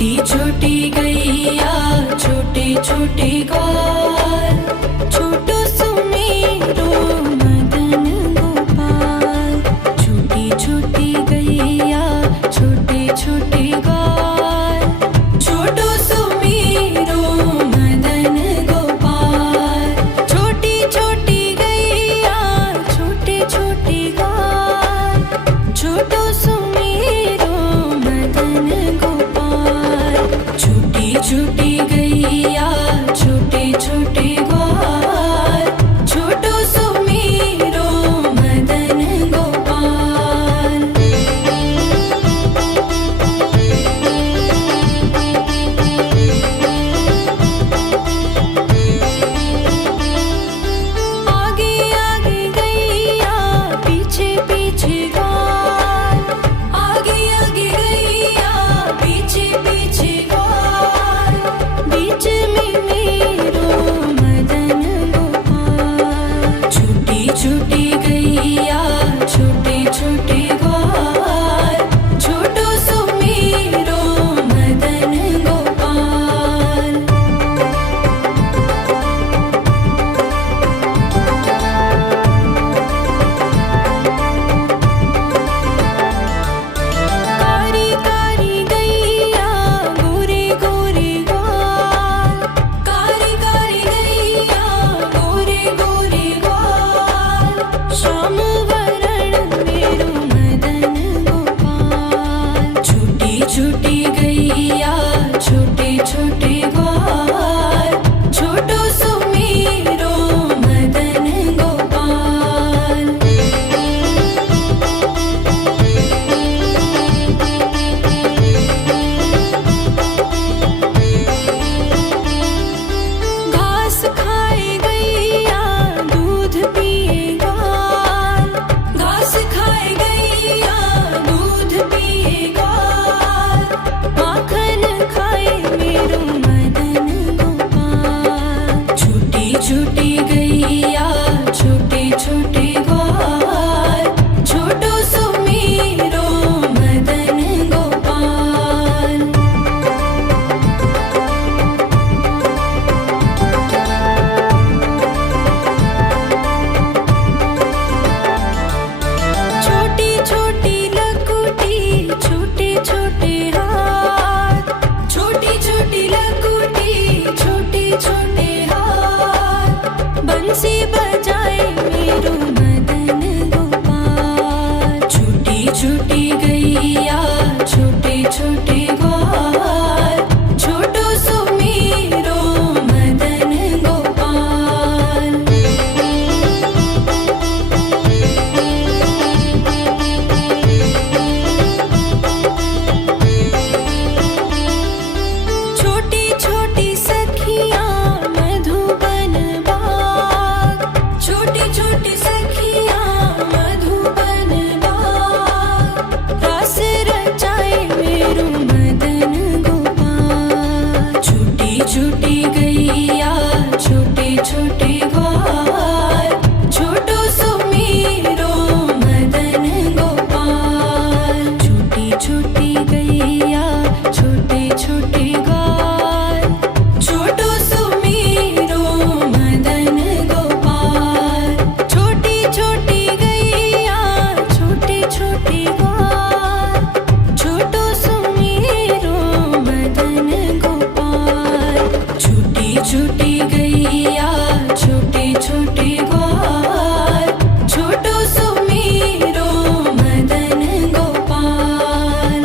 छोटी छोटी गैया छोटे छोटे ग्वाल, छोटो सुमेरो मदन गोपाल। छोटी छोटी गैया छोटे छोटे ग्वाल, छोटो सुमेरो मदन गोपाल। छोटी छोटी गैया छोटे छोटे ग्वाल, छोटो सुमेरो मदन गोपाल। छोटी छोटी गैया छोटे छोटे ग्वाल, छोटो सुमेरो मदन गोपाल। आगे आगे गैया पीछे पीछे ग्वाल, आगे आगे गैया पीछे पीछे ग्वाल। बीच में मेरो मदन गोपाल। छोटी छोटी गैया छोटे छोटे ग्वाल, छोटो सुमेरो मदन गोपाल। कारी कारी गैया गोरे गोरे ग्वाल, कारी कारी गैया गोरे गोरे ग्वाल। श्याम वरण मेरो मदन गोपाल। छोटी छोटी गैया छोटे छोटे ग्वाल, छोटो सुमेरो मदन गोपाल। घास खाए गैया दूध पिए ग्वाल, घास खाए गैया दूध पिए ग्वाल। माखन खाए मेरो मदन गोपाल। छोटी छोटी गैया छोटे छोटे ग्वाल, छोटो सुमेरो मदन गोपाल। छोटी छोटी लकुटी छोटे छोटे हाथ, छोटी छोटी लकुटी छोटे छोटे हाथ। बंसी बजाए मेरो मदन गोपाल। छोटी छोटी गैया छोटे छोटे ग्वाल, छोटो सुमेरो मदन गोपाल। छोटी छोटी सखियाँ मधुबन बाग, छोटी छोटी सखियाँ मधुबन बाग। रास रचाए मेरो मदन गोपाल। छोटी छोटी गैया छोटे छोटे ग्वाल, छोटो सुमेरो मदन गोपाल। छोटी छोटी गैया छोटे छोटे ग्वाल, छोटो सुमेरो मदन गोपाल। छोटी छोटी गैया छोटे छोटे ग्वाल, छोटो सुमेरो मदन गोपाल। छोटी छोटी गैया छोटे छोटे ग्वाल, छोटो सुमेरो मदन गोपाल।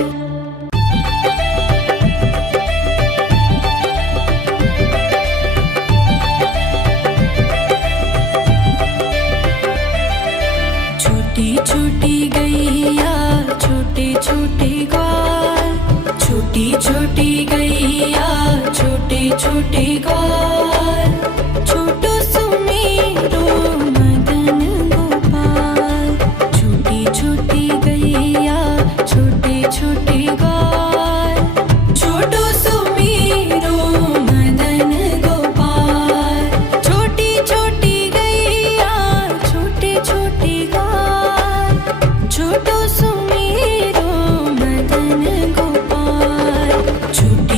छोटी छोटी गैया छोटे छोटे ग्वाल, छोटी छोटी गैया छोटे छोटे ग्वाल, छोटो सुमेरो मदन गोपाल। छोटी छोटी गैया छोटे छोटे ग्वाल, छोटो सुमेरो मदन गोपाल। छोटी छोटी गैया छोटे छोटे ग्वाल, छोटो सुमेरो मदन गोपाल। छोटी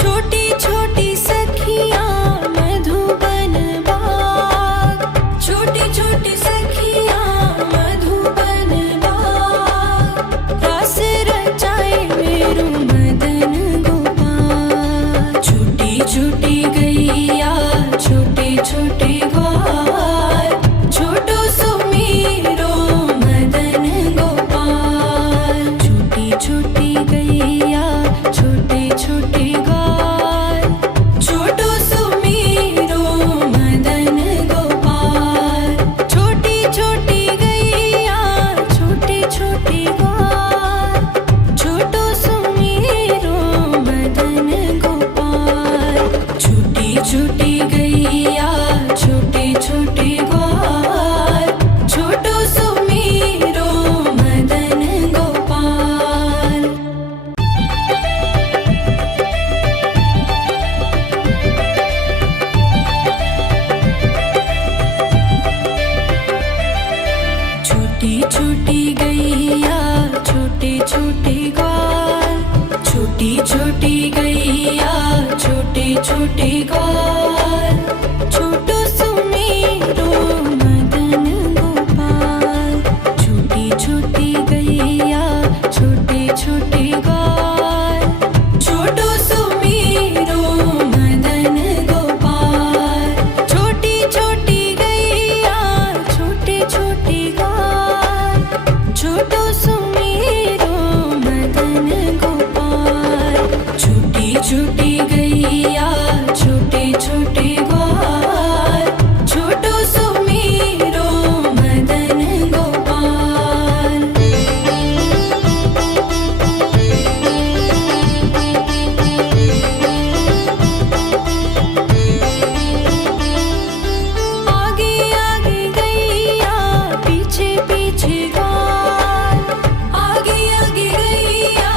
छोटी छोटी सखियाँ मधुबन बाग, छोटी छोटी सखियाँ मधुबन बाग, रास रचाए मेरू मदन गोपाल। छोटी छोटी गैया छोटे छोटे ग्वाल, छोटो सुमीरो मदन गोपाल। छोटी छोटी गैया छोटे छोटे ग्वाल, छोटो सुमीरो मदन गोपाल। छोटी छोटी गैया छोटे छोटे ग्वाल, छोटो सुमीरो मदन गोपाल। छोटी छोटी गैया छोटे छोटे ग्वाल, छोटो सुमीरो मदन गोपाल। छोटी छोटी गैया छोटे छोटे ग्वाल, छोटी छोटी गैया छोटे छोटे ग्वाल, छोटो सुमीरो मदन गोपाल। छोटी छोटी गैया छोटे छोटे ग्वाल, छोटो सुमीरो मदन गोपाल। छोटी छोटी गैया छोटे छोटे ग्वाल, छोटो सुमीरो मदन गोपाल। छोटी छोटी गैया छोटे छोटे ग्वाल, छोटो सुमीरो मदन गोपाल। आगे आगे गैया पीछे पीछे ग्वाल, आगे आगे गैया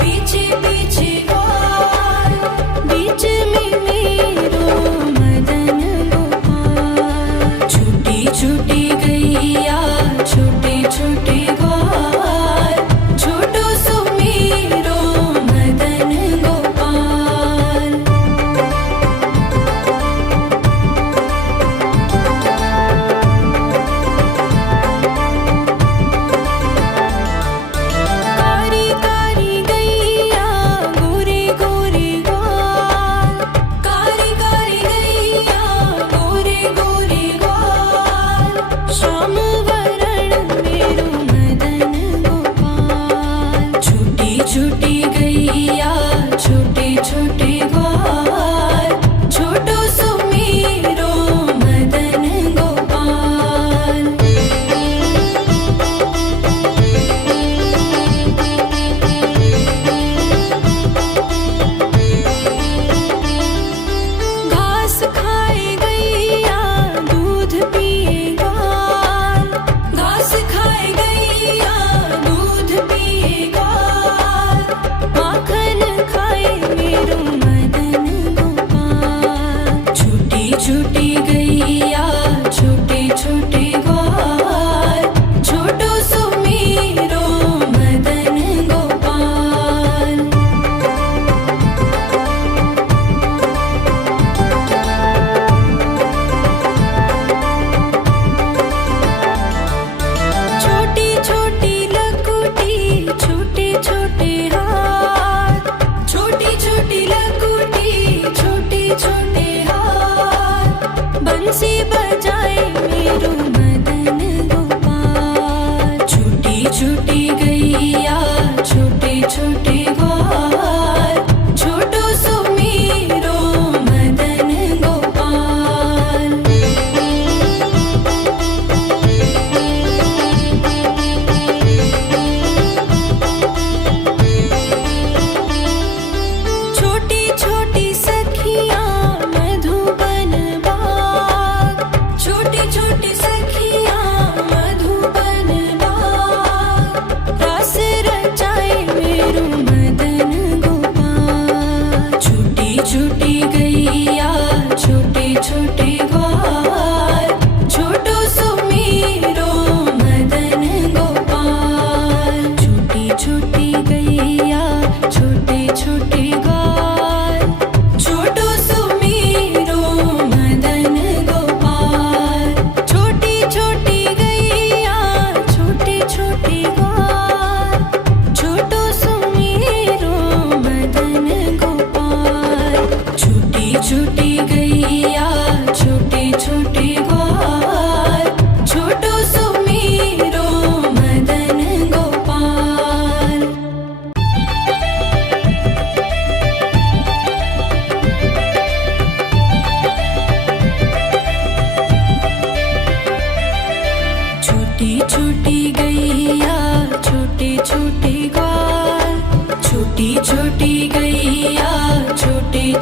पीछे पीछे ग्वाल,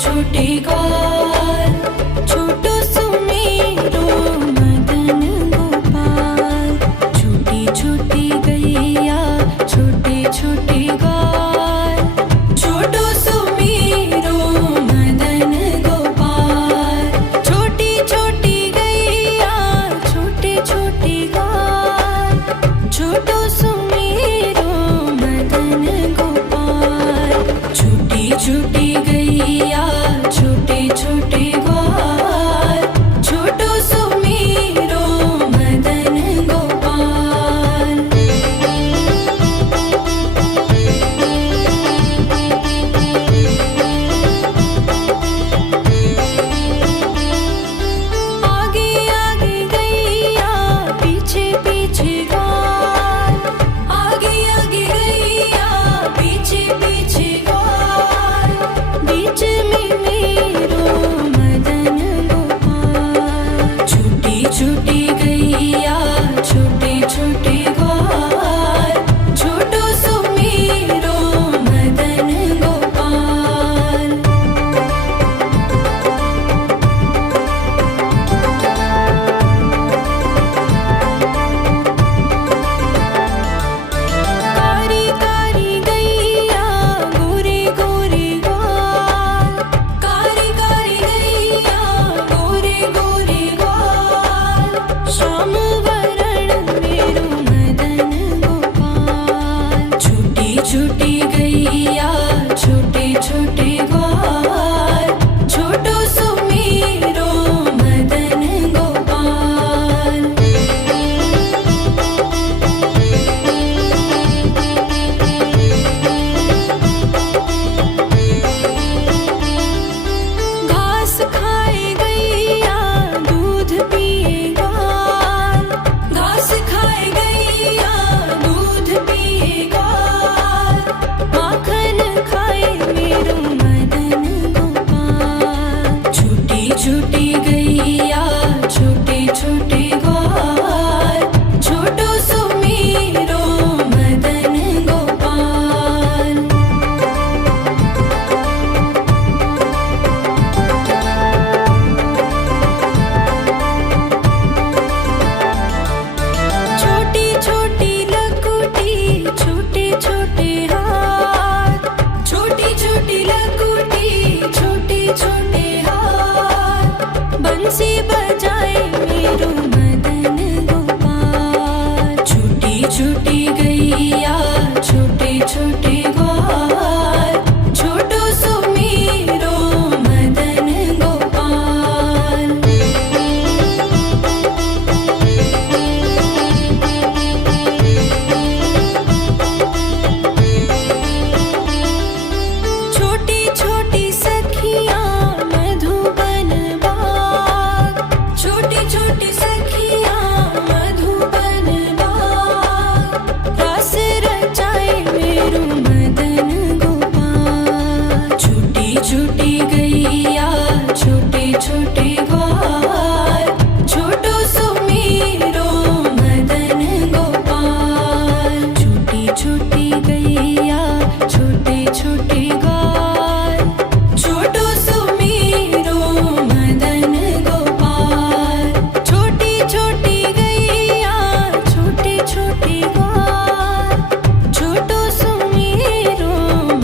छोटे ग्वाल, छोटो सुमेरो मदन गोपाल। छोटी छोटी गैया छोटे छोटे ग्वाल, छोटो सुमेरो मदन गोपाल। छोटी छोटी गैया छोटे छोटे ग्वाल, छोटो सुमेरो मदन गोपाल। छोटी छोटी गैया छोटे छोटे ग्वाल, छोटो सुमेरो मदन गोपाल। आगे आगे गैया पीछे पीछे ग्वाल, आगे आगे गैया पीछे पीछे ग्वाल। बीच में मेरो मदन गोपाल। छोटी छोटी गैया छोटे छोटे ग्वाल, छोटो सुमेरो मदन गोपाल। कारी कारी गैया गोरे गोरे ग्वाल, कारी कारी गैया गोरे गोरे ग्वाल। श्याम वरण मेरो मदन गोपाल। छोटी छोटी गैया छोटे छोटे ग्वाल, छोटो सुमेरो मदन गोपाल। घास खाए गैया दूध पिए ग्वाल, घास खाए गैया दूध पिए ग्वाल। माखन खाए मेरो मदन गोपाल। छोटी छोटी गैया छोटे छोटे ग्वाल, छोटो सुमेरो मदन गोपाल। छोटी छोटी लकुटी छोटे छोटे हाथ, छोटी छोटी लकुटी छोटे छोटे हाथ। बंसी बजाए मेरो मदन गोपाल। छोटी छोटी गैया छोटे छोटे ग्वाल, छोटो सुमेरो मदन गोपाल। छोटी छोटी सखियाँ मधुबन बाग, छोटी छोटी सखियाँ मधुबन बाग। रास रचाए मेरो मदन गोपाल। छोटी छोटी गैया छोटे छोटे ग्वाल, छोटो सुमेरो मदन गोपाल। छोटी छोटी गैया छोटे छोटे ग्वाल, छोटो सुमेरो मदन गोपाल। छोटी छोटी गैया छोटे छोटे ग्वाल, छोटो सुमेरो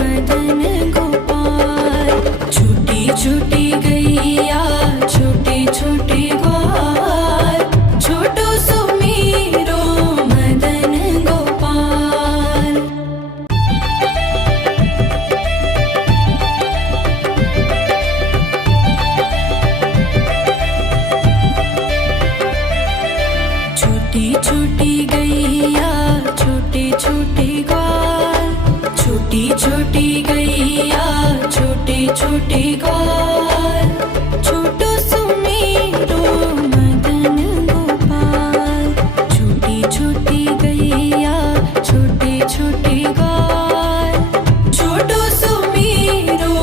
मदन गोपाल। छोटी छोटी गैया छोटे छोटे ग्वाल, छोटो सुमेरो मदन गोपाल। छोटी छोटी गैया छोटे छोटे ग्वाल, छोटी छोटी गैया छोटे छोटे ग्वाल। छोटो सुमेरो मदन गोपाल। छोटी छोटी गैया छोटे छोटे ग्वाल, छोटो सुमेरो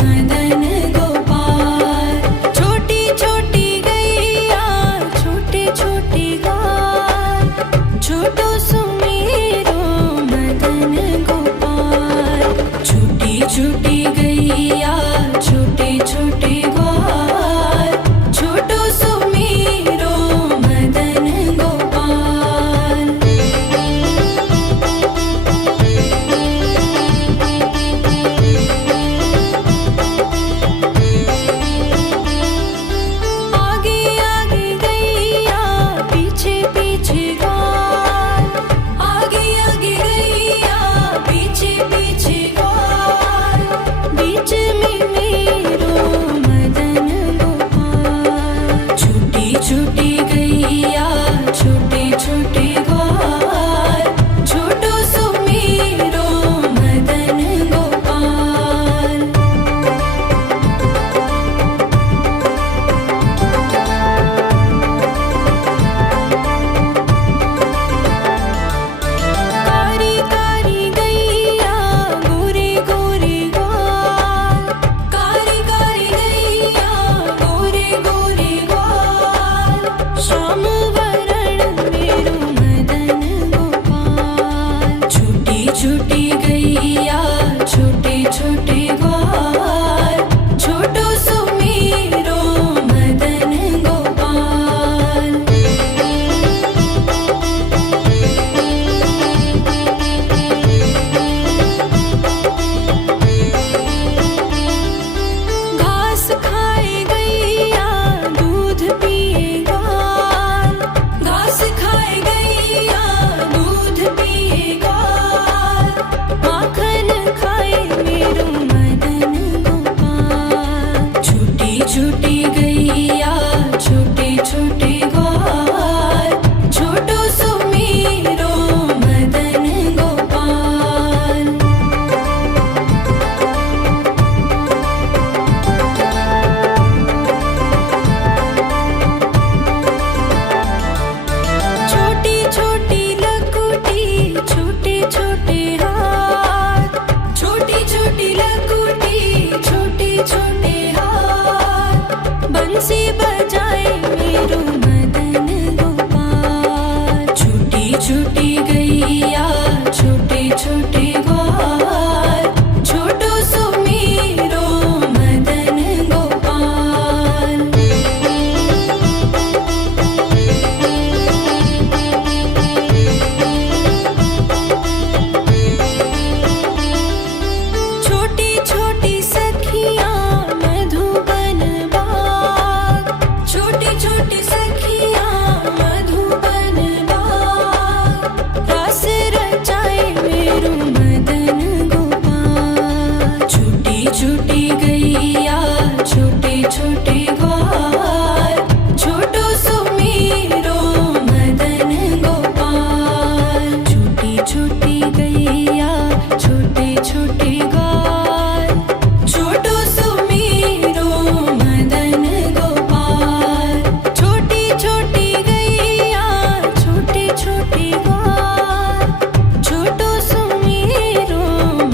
मदन गोपाल। छोटी छोटी गैया छोटे छोटे ग्वाल, छोटो सुमेरो मदन गोपाल। छोटी छोटी गैया छोटे छोटी गैया छोटे छोटे ग्वाल, छोटो सुमेरो मदन गोपाल। छोटी छोटी लकुटी छोटे छोटे हाथ, छोटी छोटी लकुटी छोटे छोटे हाथ, बंसी बजाए मेरो मदन गोपाल। छोटी छोटी गैया छोटे छोटे ग्वाल, छोटो सुमेरो मदन गोपाल। छोटी छोटी सखियाँ मधुबन बाग, छोटी छोटी सखियाँ मधुबन बाग, रास रचाए मेरो मदन गोपाल। छोटी छोटी गैया छोटे छोटे ग्वाल, छोटो सुमेरो मदन गोपाल। छोटी छोटी गैया छोटे छोटे ग्वाल, छोटो सुमेरो मदन गोपाल। छोटी छोटी गैया छोटे छोटे ग्वाल, छोटो सुमेरो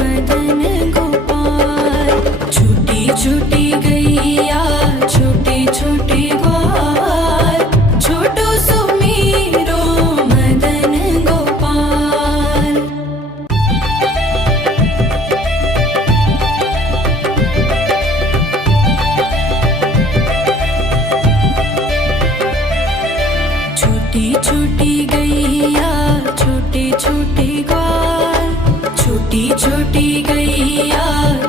मदन गोपाल। छोटी छोटी गैया छोटे छोटे ग्वाल, छोटो सुमेरो मदन गोपाल। छोटी छोटी गैया छोटे छोटे ग्वाल, छोटी छोटी गैया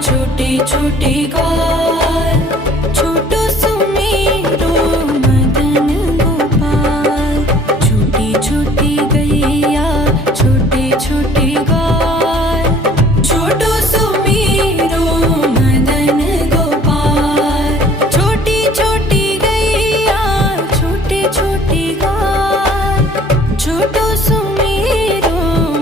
छोटे छोटे ग्वाल, छोटो सुमेरो मदन गोपाल। छोटी छोटी गैया छोटे छोटे ग्वाल, छोटो सुमेरो मदन गोपाल। छोटी छोटी गैया छोटे छोटे ग्वाल, छोटो सुमेरो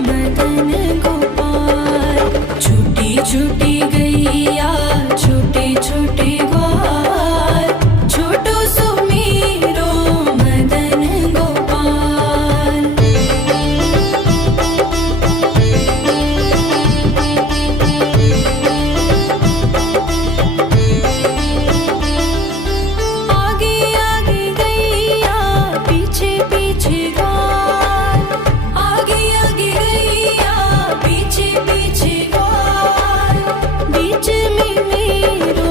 मदन गोपाल। छोटी छोटी गैया छोटे छोटे ग्वाल, छोटो सुमेरो मदन गोपाल। आगे आगे गैया पीछे पीछे ग्वाल, आगे आगे गैया पीछे पीछे ग्वाल, बीच में मेरो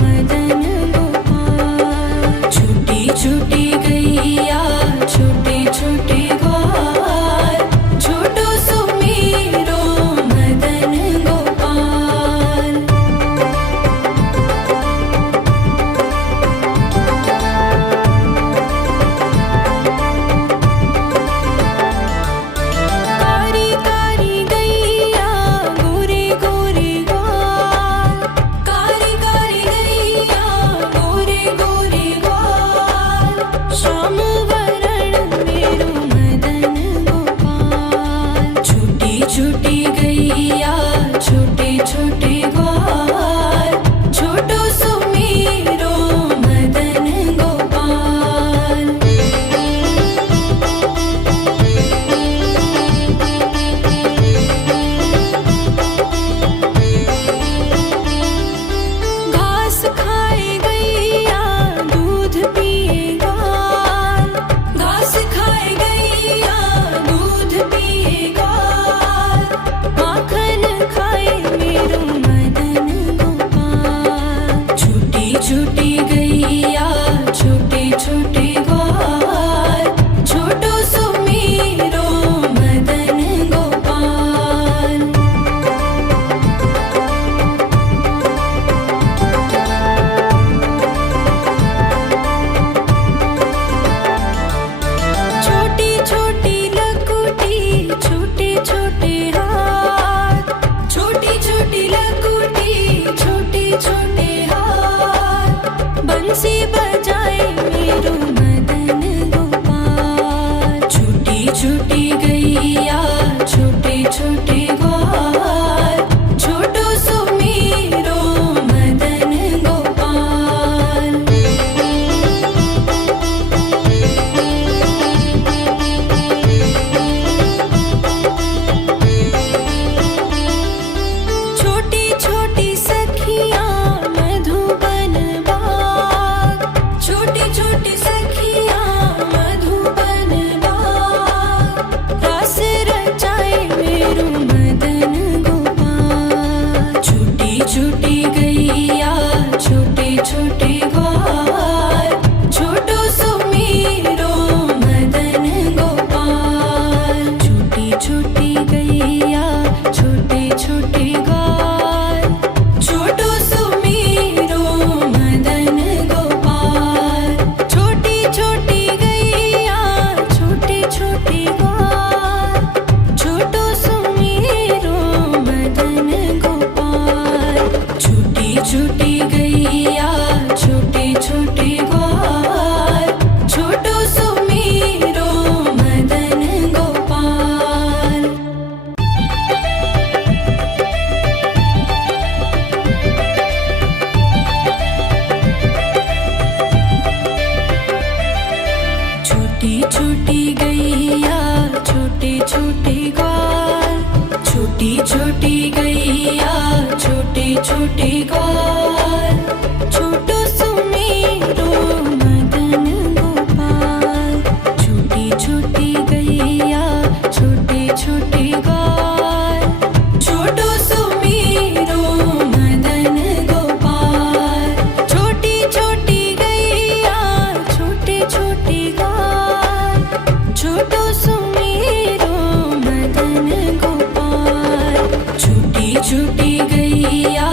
मदन गोपाल। छोटी छोटी गैया छोटे छोटे ग्वाल, छोटो सुमेरो मदन गोपाल। कारी कारी गैया गोरे गोरे ग्वाल, कारी कारी गैया गोरे गोरे ग्वाल, श्याम वरण मेरो मदन गोपाल। छोटी छोटी गैया छोटे छोटे ग्वाल, छोटो सुमेरो मदन गोपाल। घास खाए गैया दूध पिए ग्वाल, घास खाए गैया दूध पिए ग्वाल, माखन खाए मेरो मदन गोपाल। छोटी छोटी गैया छोटे छोटे ग्वाल, छोटो सुमेरो मदन गोपाल। छोटी छोटी लकुटी छोटे छोटे हाथ, छोटी छोटी लकुटी छोटे छोटे हाथ, छोटे ग्वाल, छोटो सुमेरो मदन गोपाल। छोटी छोटी गैया छोटे छोटे ग्वाल, छोटो सुमेरो मदन गोपाल। छोटी छोटी गैया छोटे छोटे ग्वाल, छोटो सुमेरो मदन गोपाल। छोटी छोटी गैया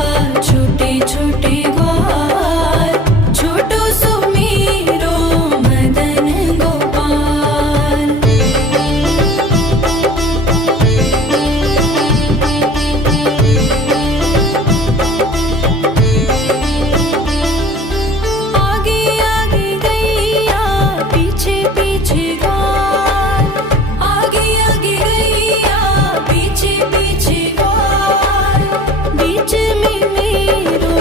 छोटे छोटे ग्वाल, छोटो सुमेरो मदन गोपाल। आगे आगे गैया पीछे पीछे ग्वाल, आगे आगे गैया पीछे पीछे ग्वाल। बीच में मेरो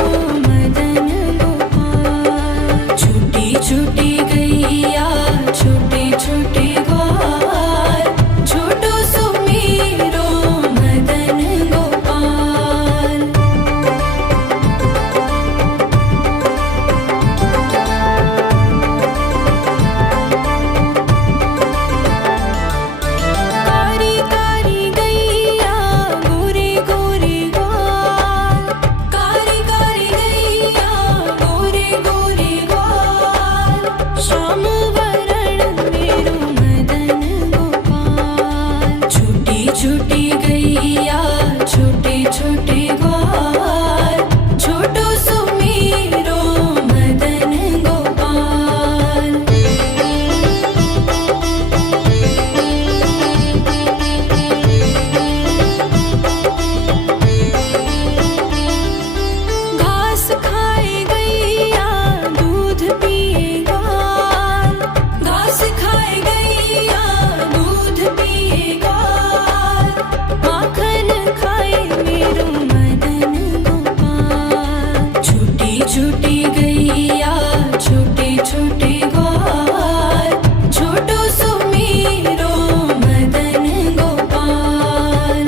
मदन गोपाल। छोटी छोटी गैया छोटे छोटे ग्वाल, छोटो सुमेरो मदन गोपाल। कारी कारी गैया गोरे गोरे ग्वाल, कारी कारी गैया गोरे गोरे ग्वाल। श्याम वरण मेरो मदन गोपाल। छोटी छोटी गैया छोटे छोटे ग्वाल, छोटो सुमेरो मदन गोपाल। घास खाए गैया दूध पिए ग्वाल, घास खाए गैया दूध पिए ग्वाल। माखन खाए मेरो मदन गोपाल। छोटी छोटी गैया छोटे छोटे ग्वाल, छोटो सुमेरो मदन गोपाल।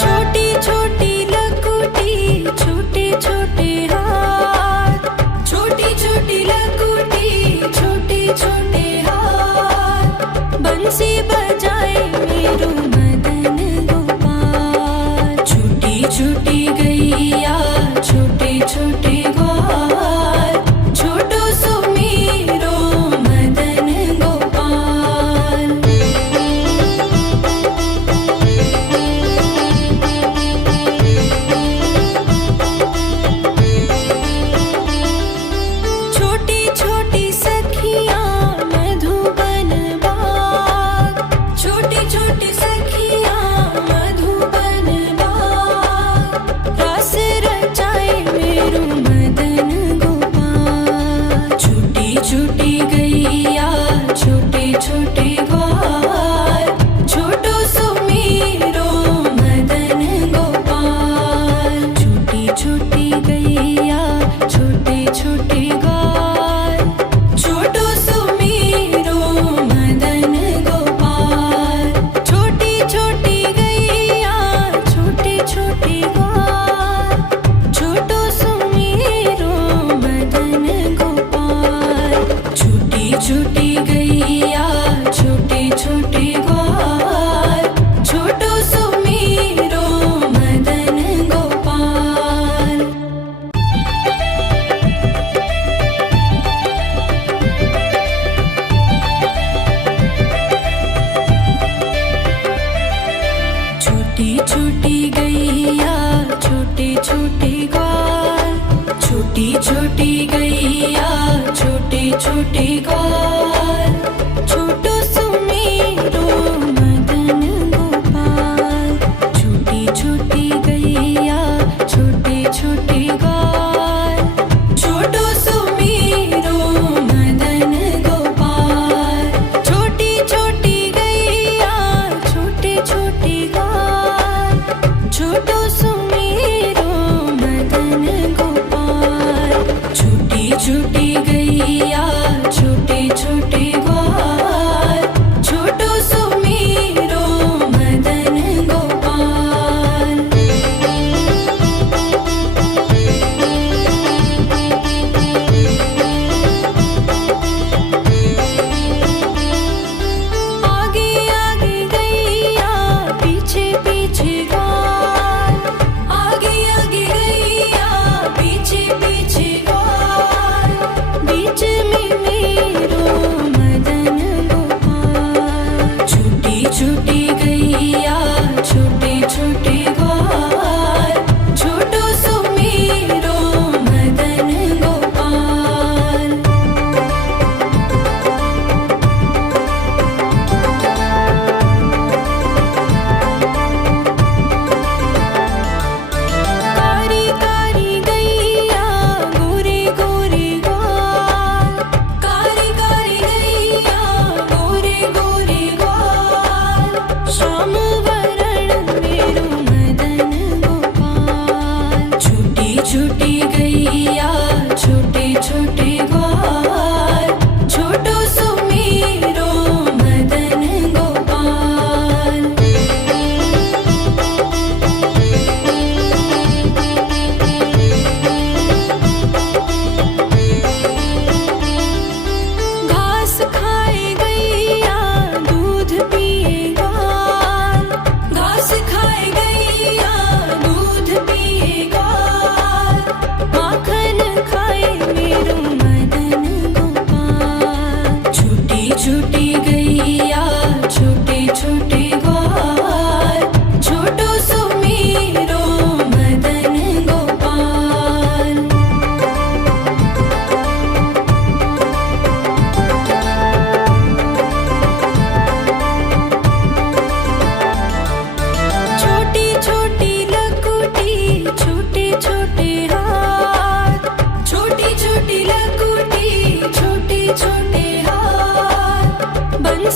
छोटी छोटी लकुटी छोटे छोटे हाथ, छोटी छोटी लकुटी छोटे छोटे हाथ। बंसी बजाए मेरो मदन गोपाल। छोटी छोटी गैया छोटे छोटे ग्वाल, छोटो सुमेरो मदन गोपाल। छोटी छोटी सखियाँ मधुबन बाग, छोटी छोटी सखियाँ मधुबन बाग। रास रचाए मेरो मदन गोपाल। छोटी छोटी गैया छोटे छोटे ग्वाल, छोटो सुमेरो मदन गोपाल। छोटी छोटी गैया छोटे छोटे ग्वाल, छोटो सुमेरो मदन गोपाल। छोटी छोटी गैया छोटे छोटे ग्वाल, छोटो सुमेरो मदन गोपाल। छोटी छोटी गैया छोटे छोटे ग्वाल, छोटो सुमेरो मदन गोपाल। छोटी छोटी गैया छोटे छोटे ग्वाल, छोटी छोटी गैया छोटे छोटे ग्वाल, छोटो सुमेरो मदन गोपाल। छोटी छोटी गैया छोटे छोटे ग्वाल, छोटो सुमेरो मदन गोपाल। छोटी छोटी गैया छोटे छोटे ग्वाल, छोटो सुमेरो मदन गोपाल। छोटी छोटी गैया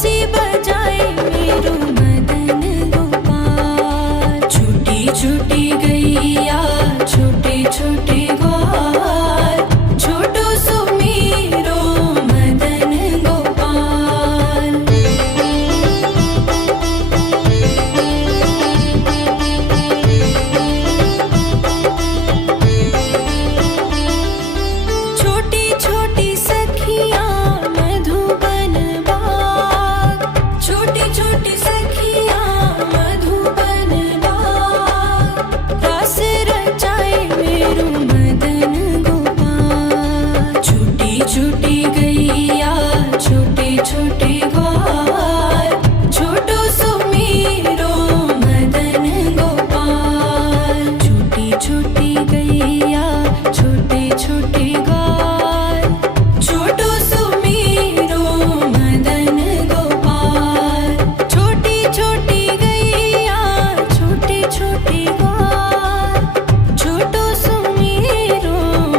बंसी बजाए मेरो मदन गोपाल। छोटी छोटी गैया छोटे छोटे ग्वाल, छोटो सो मेरो मदन गोपाल। छोटी छोटी सखियाँ मधुबन बाग, छोटी छोटी सखियाँ मधुबन बाग, रास रचाए मेरो मदन गोपाल। छोटी छोटी गैया छोटे छोटे ग्वाल, छोटो सो मेरो मदन गोपाल। छोटी छोटी गैया छोटे छोटे ग्वाल, छोटो सो मेरो मदन गोपाल। छोटी छोटी गैया छोटे छोटे ग्वाल, छोटो सो मेरो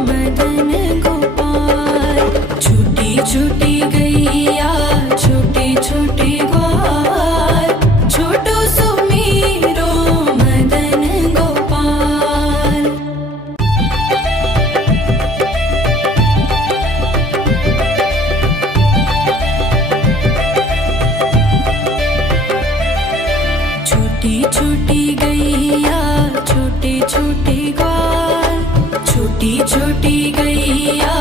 मदन गोपाल। छोटी छोटी गैया छोटे छोटे ग्वाल, छोटो सो मेरो मदन गोपाल। छोटी छोटी गैया छोटे छोटे ग्वाल, छोटी छोटी गैया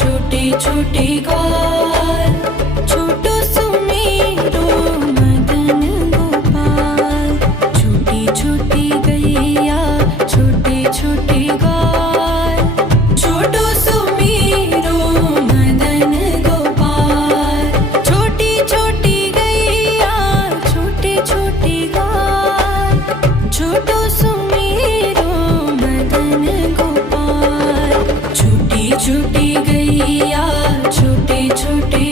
छोटे छोटे ग्वाल, छोटो सो मेरो मदन गोपाल। छोटी छोटी गैया छोटे छोटे ग्वाल, छोटो सो मेरो मदन गोपाल। छोटी छोटी गैया छोटे छोटे ग्वाल, छोटो सो मेरो मदन गोपाल। छोटी छोटी गैया छोटे छोटे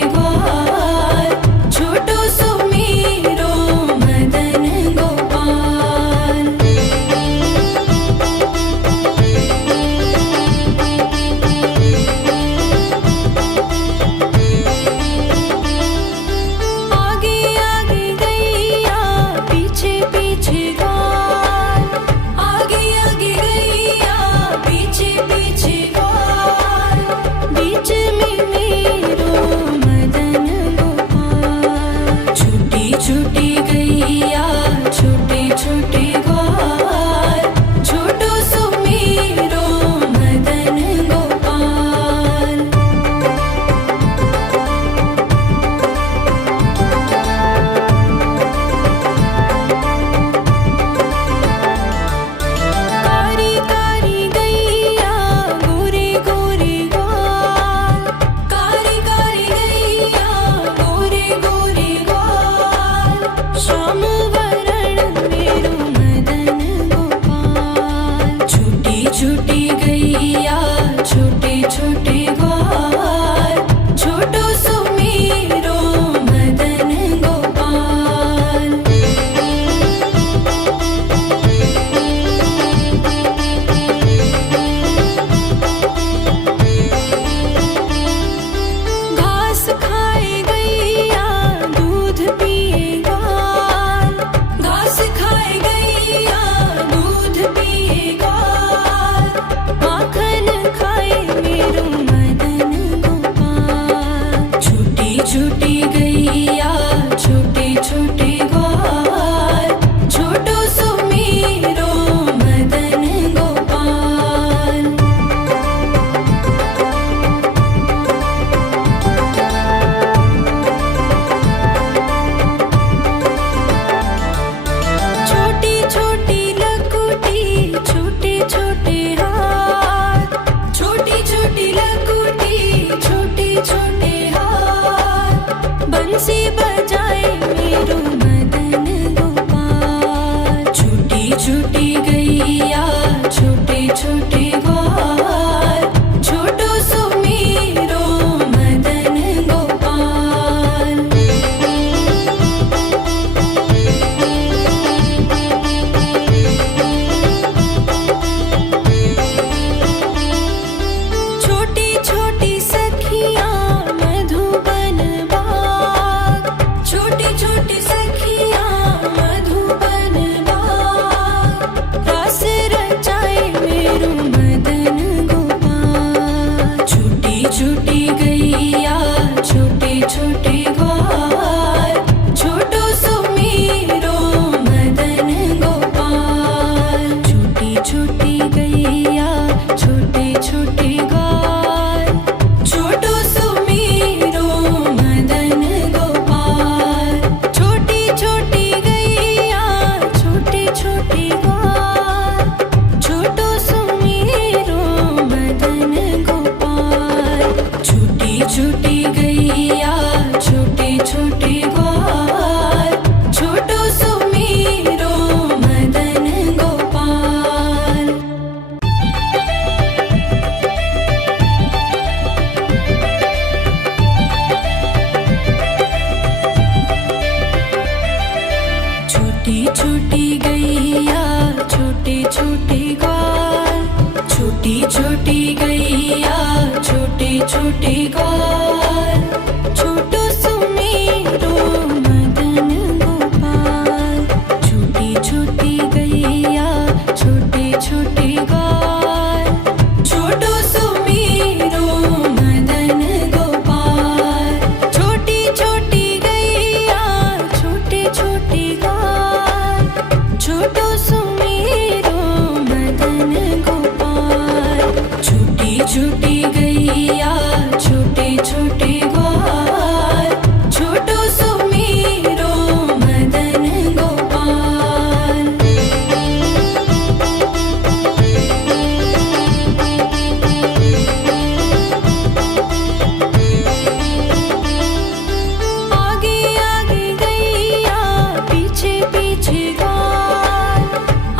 छोटे ग्वाल छोटो सुमेरो मदन गोपाल छोटी छोटी गैया छोटे छोटे ग्वाल छोटो सुमेरो मदन गोपाल छोटी छोटी गैया छोटे छोटे ग्वाल छोटो सुमेरो मदन गोपाल छोटी छोटी गैया छोटे छोटे ग्वाल छोटो सुमेरो मदन गोपाल आगे आगे गैया पीछे पीछे ग्वाल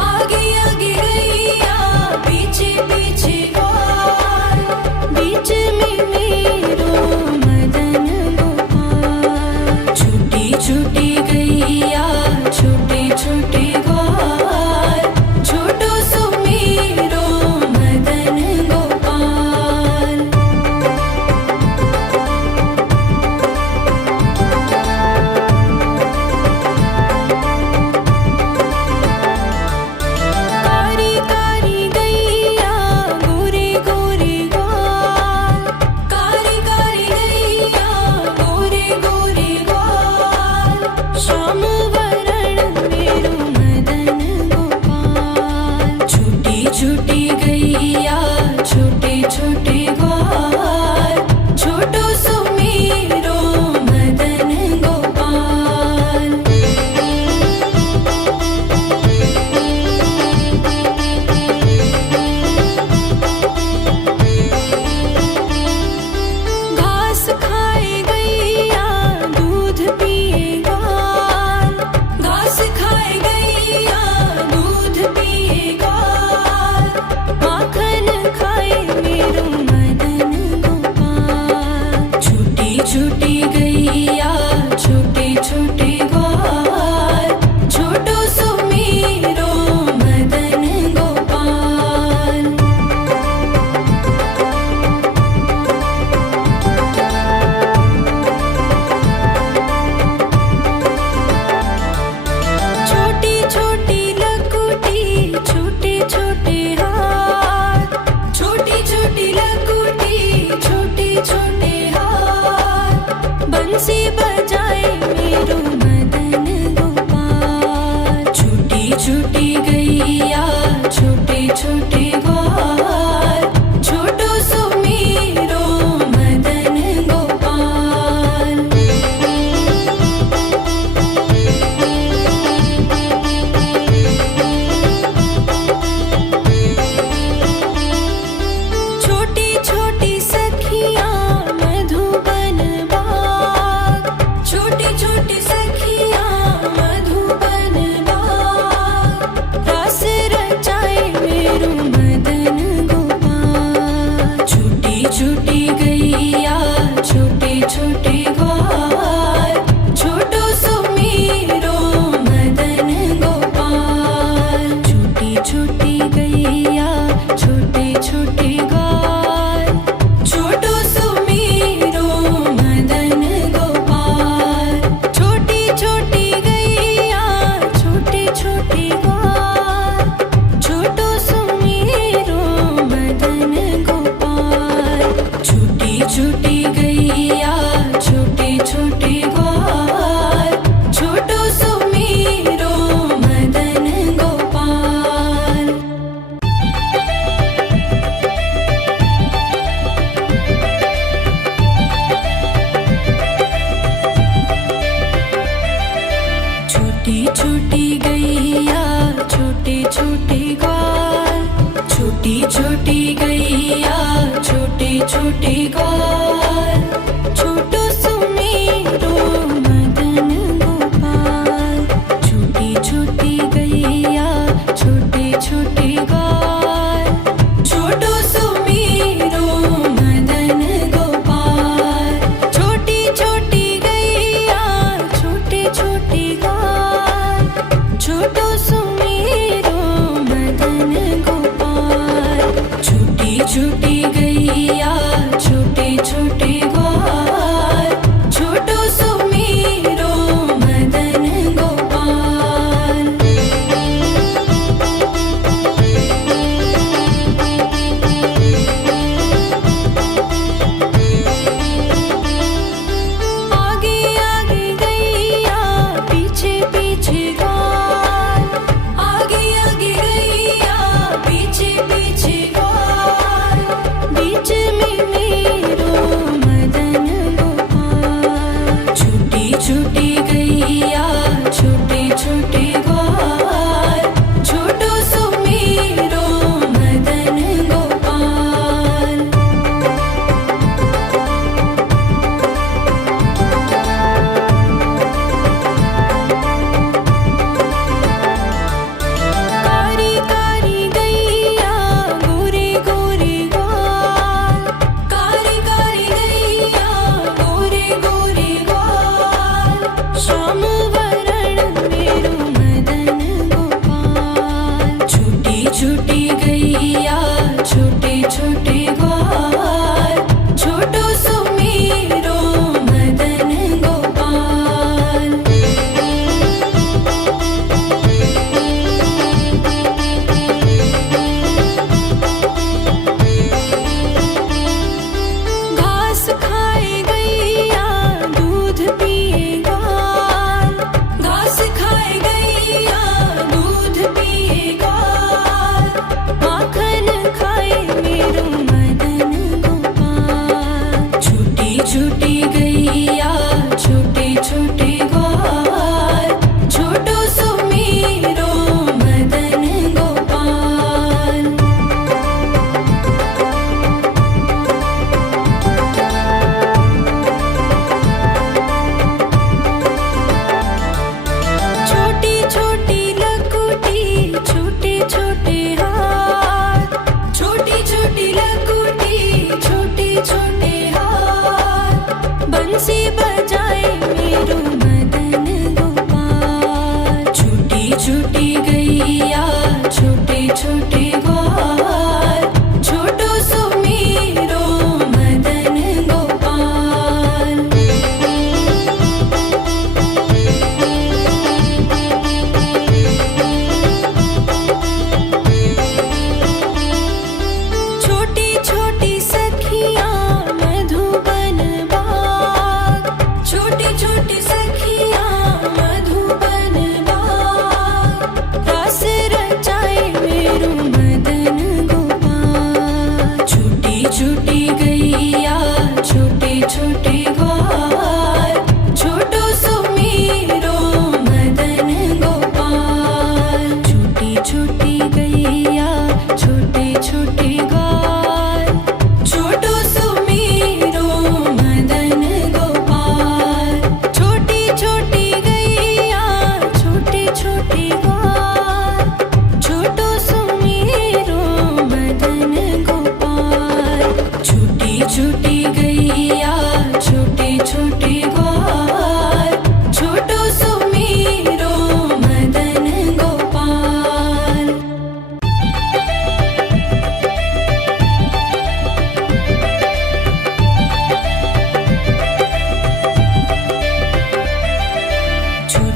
आगे आगे गैया पीछे पीछे ग्वाल बीच में मेरो मदन गोपाल छोटी छोटी गैया छोटे छोटे ग्वाल छोटो सुमेरो मदन गोपाल कारी कारी गैया गोरे गोरे ग्वाल कारी कारी गैया गोरे गोरे ग्वाल श्याम वरण मेरो मदन गोपाल छोटी छोटी गैया छोटे छोटे ग्वाल छोटो सुमेरो मदन गोपाल घास खाए गैया दूध पिए ग्वाल घास खाए गैया दूध पिए ग्वाल माखन खाए मेरो मदन गोपाल छोटी छोटी गैया छोटे छोटे ग्वाल छोटो सुमेरो मदन गोपाल छोटी छोटी लकुटी छोटे छोटे हाथ छोटी छोटी लकुटी छोटे छोटे हाथ बंसी बजाए मेरो मदन गोपाल छोटी छोटी गैया छोटे छोटे ग्वाल छोटो सुमेरो मदन गोपाल छोटी छोटी सखियां मधुबन बाग छोटी छोटी सखियां मधुबन बाग रास रचाए मेरो मदन गोपाल छोटी छोटी गैया छोटे छोटे ग्वाल छोटो सुमेरो मदन गोपाल छोटी छोटी गैया छोटे छोटे ग्वाल छोटो सुमेरो मदन गोपाल छोटी छोटी गैया छोटे छोटे ग्वाल छोटो सुमेरो मदन गोपाल छोटी छोटी गैया छोटे छोटे ग्वाल छोटो सुमेरो मदन गोपाल छोटी छोटी गैया छोटे छोटे ग्वाल छोटी छोटी गैया छोटे छोटे ग्वाल छोटो सुमेरो मदन गोपाल छोटी छोटी गैया छोटे छोटे ग्वाल छोटो सुमेरो मदन गोपाल छोटी छोटी गैया छोटे छोटे ग्वाल छोटो सुमेरो मदन गोपाल छोटी छोटी गैया छोटे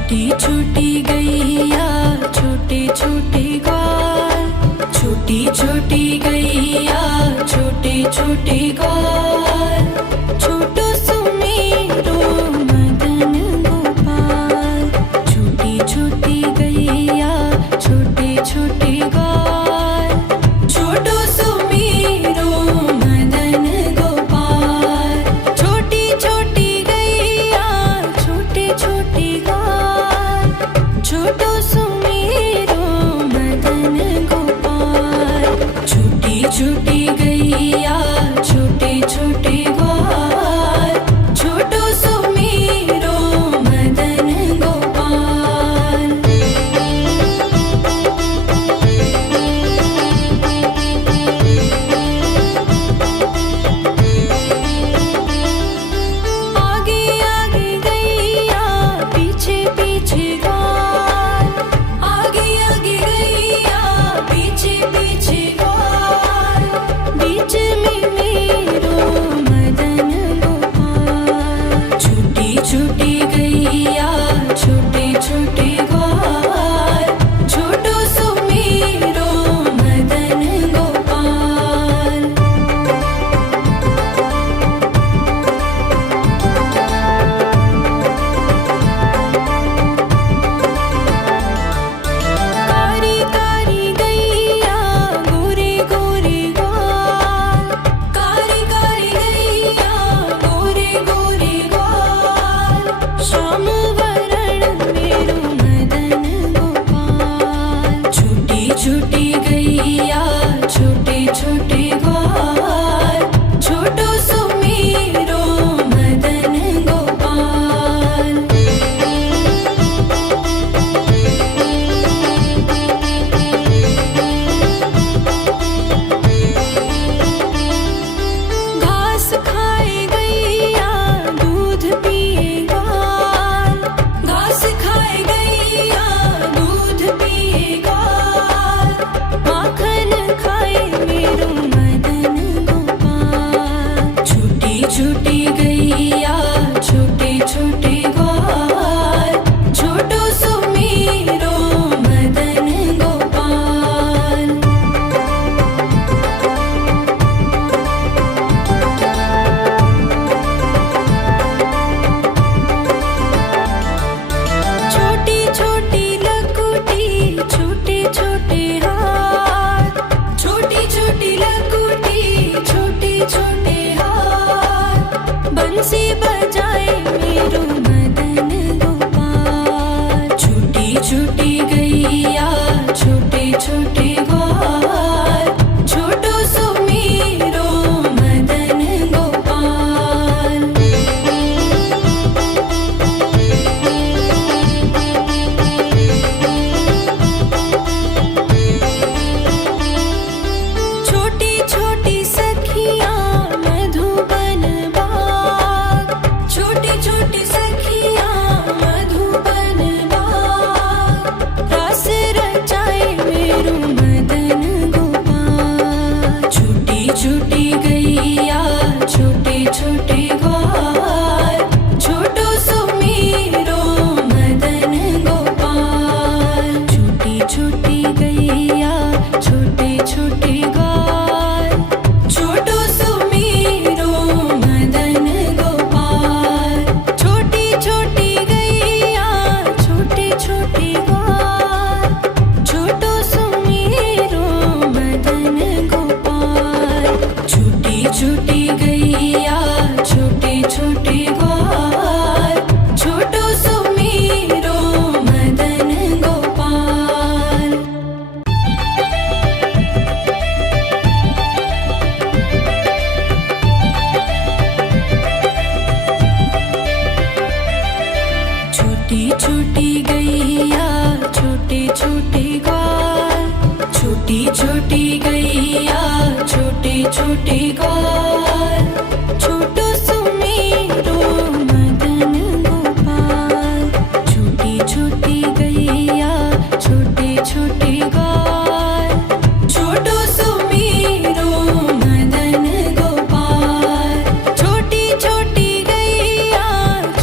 छोटी छोटी गैया छोटे छोटे ग्वाल, छोटी छोटी गैया छोटे छोटे ग्वाल, छोटो सुमेरो मदन गोपाल। छोटी छोटी गैया छोटे छोटे ग्वाल, छोटो सुमेरो मदन गोपाल। छोटी छोटी गैया छोटे छोटे ग्वाल, छोटो सुमेरो मदन गोपाल। छोटी छोटी गैया छोटे छोटे ग्वाल, छोटो सुमेरो मदन गोपाल। आगे आगे गैया पीछे पीछे ग्वाल, आगे आगे गैया पीछे पीछे ग्वाल, बीच में मेरो मदन गोपाल। छोटी छोटी गैया छोटे छोटे ग्वाल, छोटो सुमेरो मदन गोपाल। कारी कारी गैया गोरे गोरे ग्वाल, कारी कारी गैया गोरे गोरे ग्वाल, श्याम वरण मेरो मदन गोपाल। छोटी छोटी गैया छोटे छोटे ग्वाल, छोटो सुमेरो मदन गोपाल। घास खाए गैया दूध पिए ग्वाल, घास खाए गैया दूध पिए ग्वाल, माखन खाए मेरो मदन गोपाल। छोटी छोटी गैया छोटे छोटे ग्वाल, छोटो सुमेरो मदन गोपाल। छोटी छोटी लकुटी छोटे छोटे हाथ, छोटी छोटी लकुटी छोटे छोटे हाथ, बंसी बजाए मेरो मदन गोपाल। छोटी छोटी गैया छोटे छोटे ग्वाल, छोटो सुमेरो मदन गोपाल। छोटी छोटी सखियाँ मधुबन बाग, छोटी छोटी सखियाँ मधुबन बाग, रास रचाए मेरो मदन गोपाल। छोटी छोटी गैया छोटे छोटे ग्वाल, छोटो सुमेरो मदन गोपाल। छोटी छोटी गैया छोटे छोटे ग्वाल, छोटो सुमेरो मदन गोपाल। छोटी छोटी गैया छोटे छोटे ग्वाल, छोटो सुमेरो मदन गोपाल। छोटी छोटी गैया छोटे छोटे ग्वाल, छोटो सुमेरो मदन गोपाल। छोटी छोटी गैया छोटे छोटे ग्वाल, छोटी छोटी गैया छोटे छोटे ग्वाल, छोटो सुमेरो मदन गोपाल। छोटी छोटी गैया छोटे छोटे ग्वाल, छोटो सुमेरो मदन गोपाल। छोटी छोटी गैया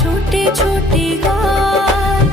छोटे छोटे ग्वाल,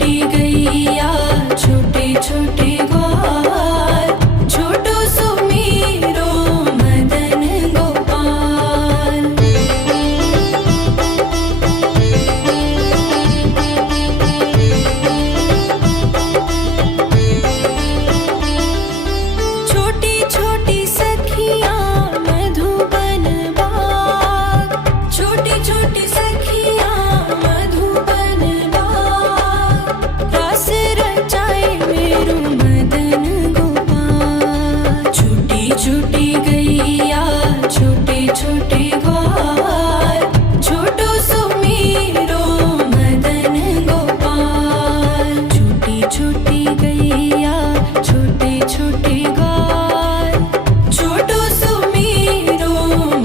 छोटी गैया छोटे छोटे ग्वाल, छोटो सुमीरो मदन गोपाल। छोटी छोटी सखियाँ मधुबन बाग, छोटी छोटी सखियाँ मधुबन बाग, रास रचाए मेरो मदन गोपाल। छोटी छोटी गैया छोटे छोटे ग्वाल, छोटो सुमीरो मदन गोपाल। छोटी छोटी गैया छोटे छोटे ग्वाल, छोटो सुमीरो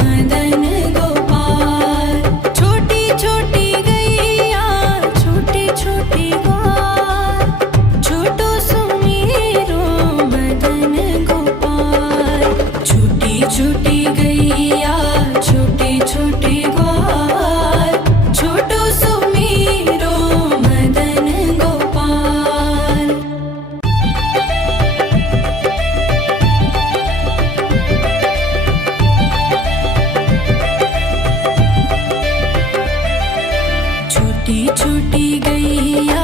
मदन गोपाल। छोटी छोटी गैया छोटे छोटे ग्वाल, छोटो सुमीरो मदन गोपाल। छोटी छोटी गैया छोटे छोटे ग्वाल, छोटो सुमीरो मदन गोपाल। छोटी छोटी गैया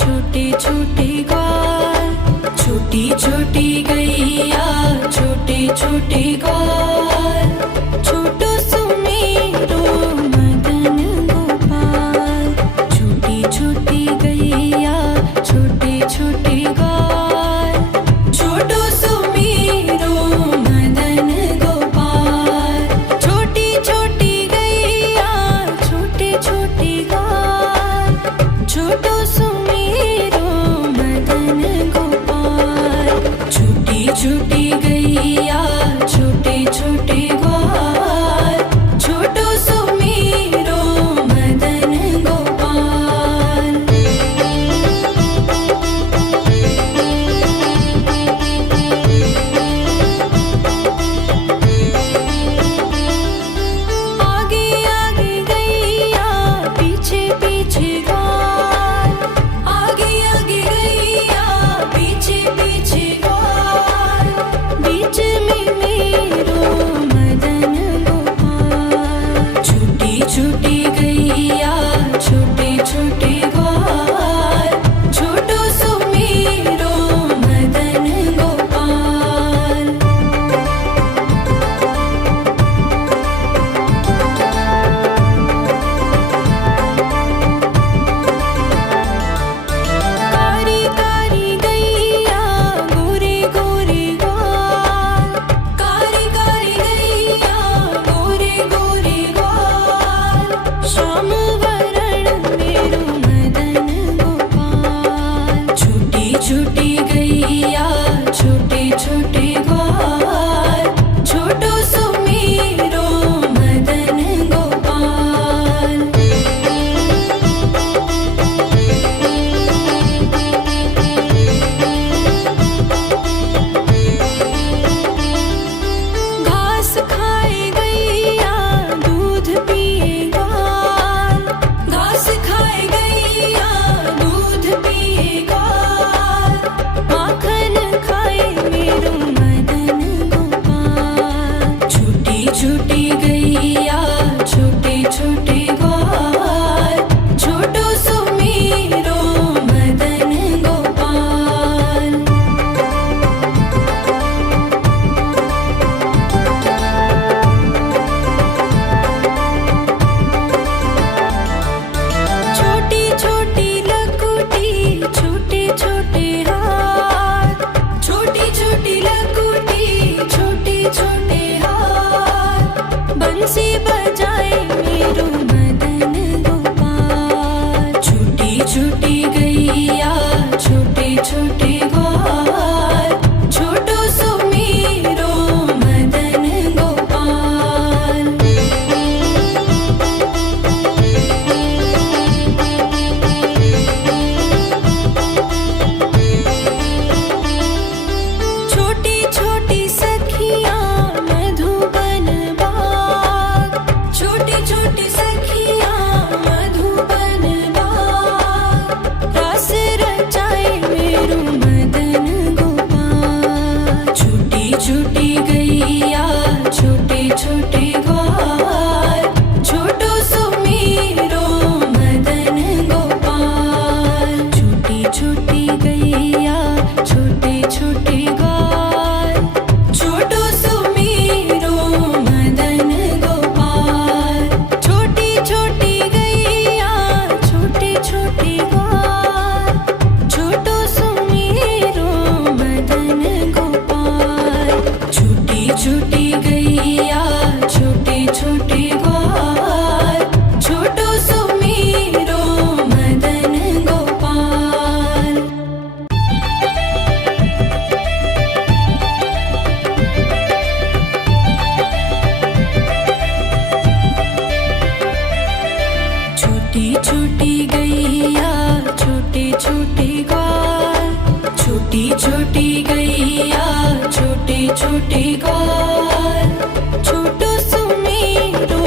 छोटे छोटे ग्वाल, छोटी छोटी गैया छोटे छोटे ग्वाल, छोटो सुमीरो मदन गोपाल। छोटी छोटी गैया छोटे छोटे ग्वाल, छोटो सुमीरो मदन गोपाल। छोटी छोटी गैया छोटे छोटे ग्वाल, छोटो सुमीरो मदन गोपाल। छोटी छोटी गैया छोटे ग्वाल, छोटी छोटी गैया छोटे छोटे ग्वाल, छोटो सुमेरो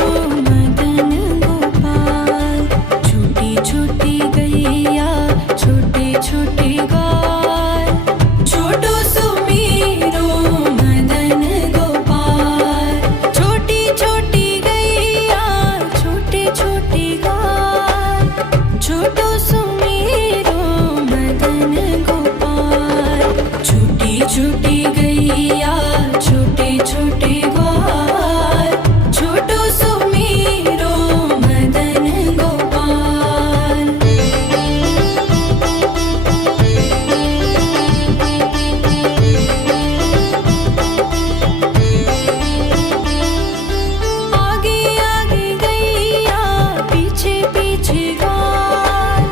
मदन गोपाल। छोटी छोटी गैया छोटे छोटे ग्वाल, छोटो सुमेरो मदन गोपाल। छोटी छोटी गैया छोटे छोटे ग्वाल, छोटो सुमेरो मदन गोपाल। छोटी छोटी गैया छोटे छोटे ग्वाल, छोटो सुमेरो मदन गोपाल। आगे आगे गैया पीछे पीछे ग्वाल,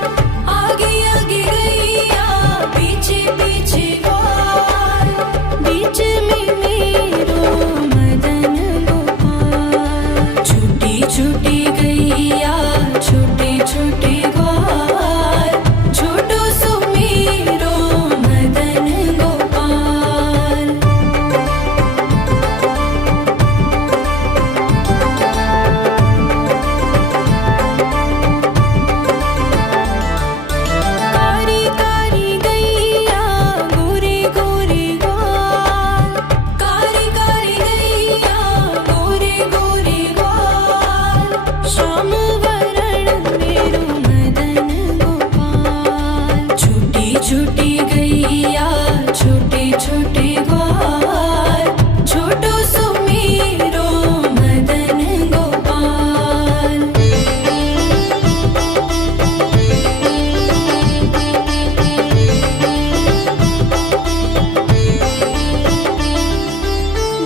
आगे आगे गैया पीछे पीछे ग्वाल। बीच में मेरो मदन गोपाल। छोटी छोटी गैया छोटे छोटे ग्वाल, छोटो सुमेरो मदन गोपाल। कारी कारी गैया गोरे गोरे ग्वाल, कारी कारी गैया गोरे गोरे ग्वाल। श्याम वरण मेरो मदन गोपाल। छोटी छोटी गैया छोटे छोटे ग्वाल, छोटो सुमेरो मदन गोपाल।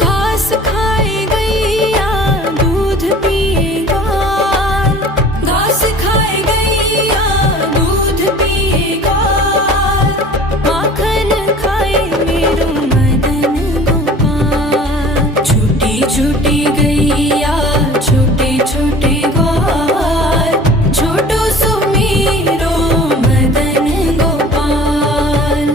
घास खाए गैया दूध पिए ग्वाल, घास खाए गैया दूध पिए ग्वाल। माखन खाए मेरो मदन गोपाल। छोटी छोटी गैया छोटे छोटे ग्वाल, छोटो सुमेरो मदन गोपाल।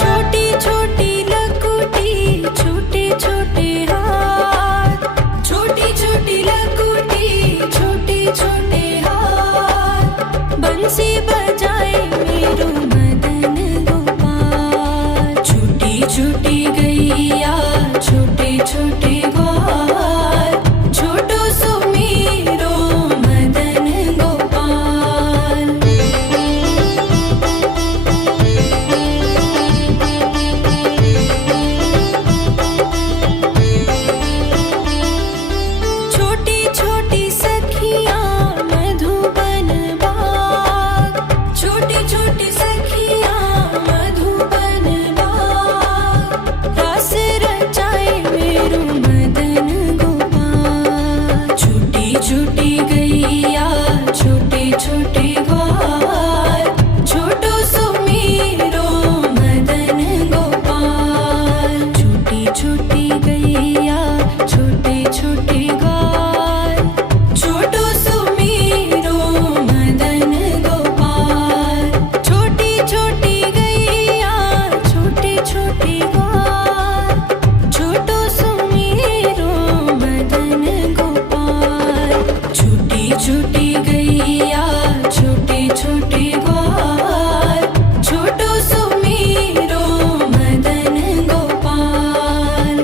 छोटी छोटी लकुटी छोटे छोटे हाथ, छोटी छोटी लकुटी छोटे छोटे हाथ। बंसी बजाए मेरो मदन गोपाल। छोटी छोटी गैया छोटे छोटे ग्वाल, छोटो सुमेरो मदन गोपाल। छोटी छोटी सखियाँ मधुबन बाग, छोटी छोटी सखियाँ मधुबन बाग। रास रचाए मेरो मदन गोपाल। छोटी छोटी गैया छोटे छोटे ग्वाल, छोटो सुमेरो मदन गोपाल। छोटी छोटी गैया छोटे छोटे ग्वाल, छोटो सुमेरो मदन गोपाल। छोटी छोटी गैया छोटे छोटे ग्वाल, छोटो सुमेरो मदन गोपाल। छोटी छोटी गैया छोटे छोटे ग्वाल, छोटो सुमेरो मदन गोपाल।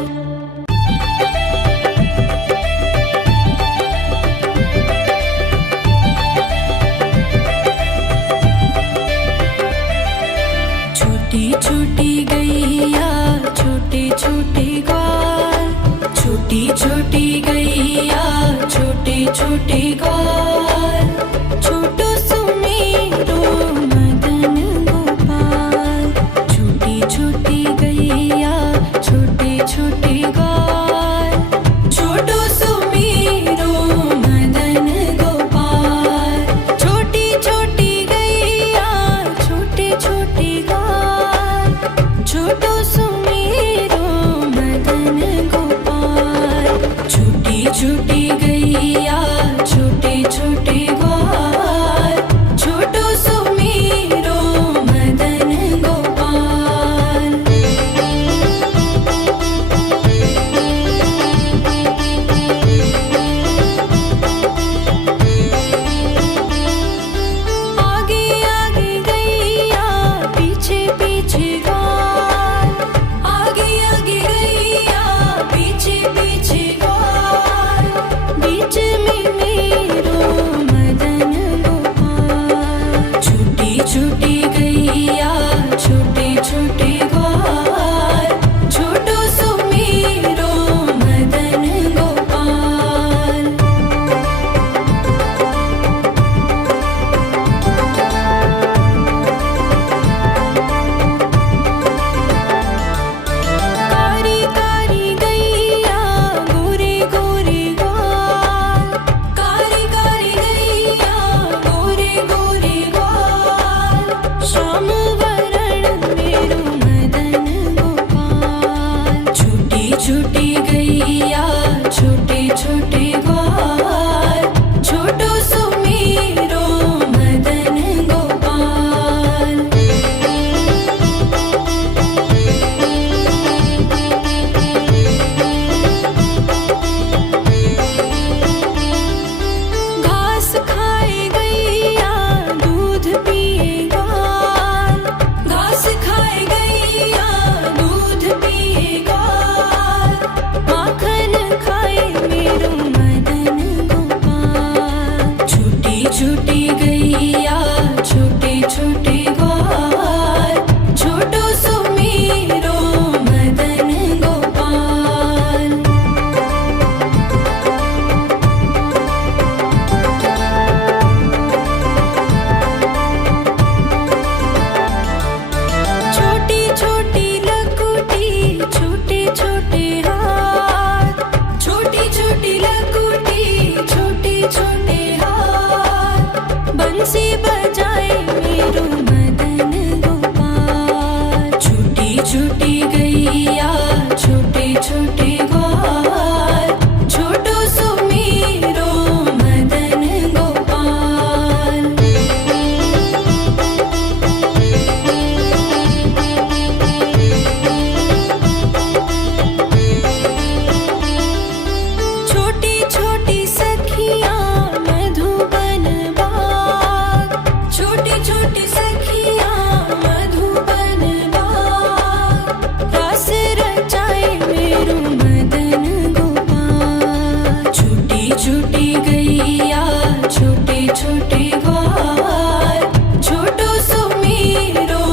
छूटी गैया छोटे छोटे ग्वाल छोटो सुमेरो मदन गोपाल। घास खाए गैया दूध पिए ग्वाल घास खाए गैया दूध पिए ग्वाल माखन खाए मेरो मदन गोपाल। छोटी छोटी गैया छोटे छोटे ग्वाल छोटो सुमेरो मदन गोपाल। छोटी छोटी लकुटी छोटे छोटे हाथ छोटी छोटी लकुटी छोटे छोटे हाथ बंसी बजाए मेरो मदन गोपाल। छोटी छोटी गैया छोटे छोटे ग्वाल छोटो सुमेरो मदन गोपाल। छोटी छोटी सखियाँ मधुबन बाग छोटी छोटी सखियाँ मधुबन बाग रास रचाए मेरो मदन गोपाल। छोटी छोटी गैया छोटे छोटे ग्वाल छोटो सुमेरो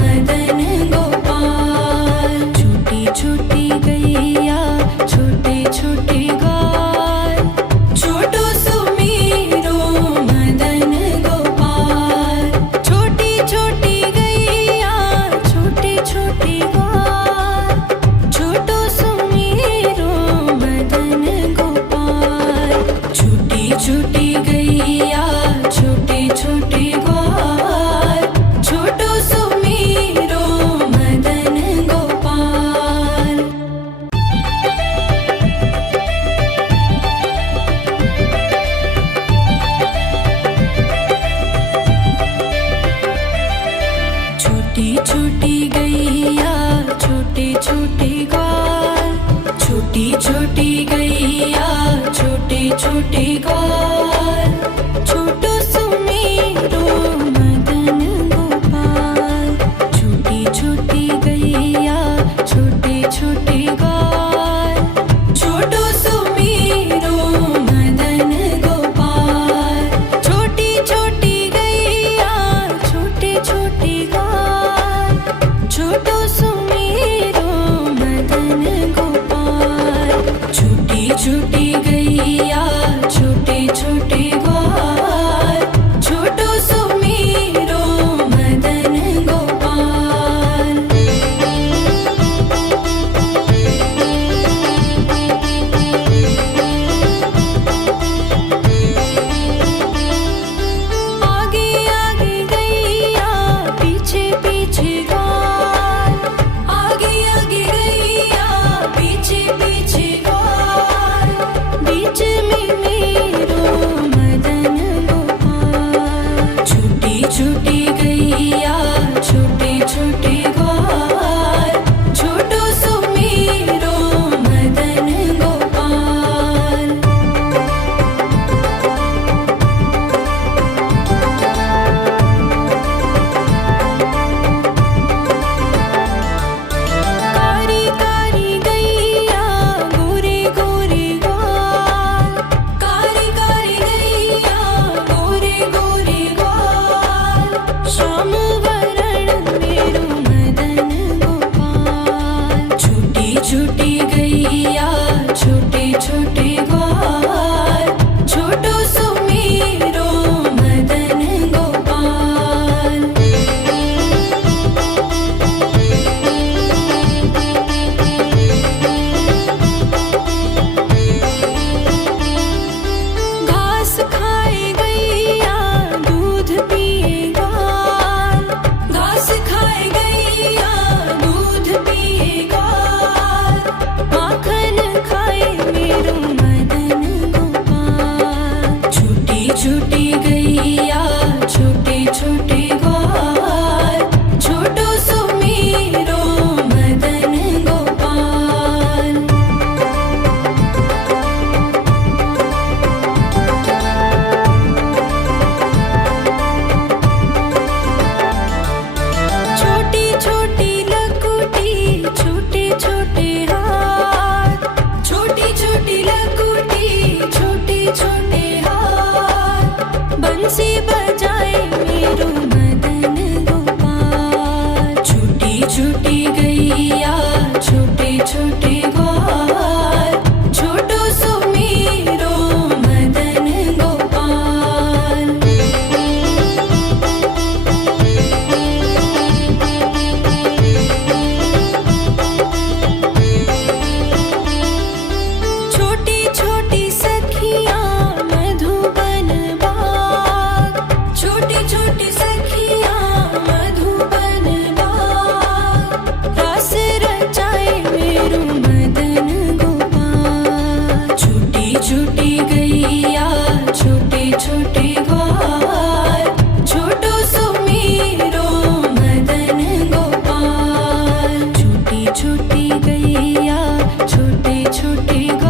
मदन गोपाल। छोटी छोटी गैया छोटे छोटे ग्वाल छोटो सुमेरो मदन गोपाल। छोटी छोटी गैया छोटे छोटे ग्वाल छोटो सुमेरो मदन गोपाल। छोटी छोटी गैया छोटे छोटे ग्वाल छोटो सुमेरो मदन गोपाल। छोटी छोटी गैया छोटे छोटे ग्वाल छोटी छोटी गैया छोटे छोटे ग्वाल छोटो सुमेरो मदन गोपाल। छोटी छोटी गैया छोटे छोटे ग्वाल छोटो सुमेरो मदन गोपाल। छोटी छोटी गैया छोटे छोटे ग्वाल छोटो सुमेरो मदन गोपाल। छोटी छोटी गैया छोटे छोटे छोटे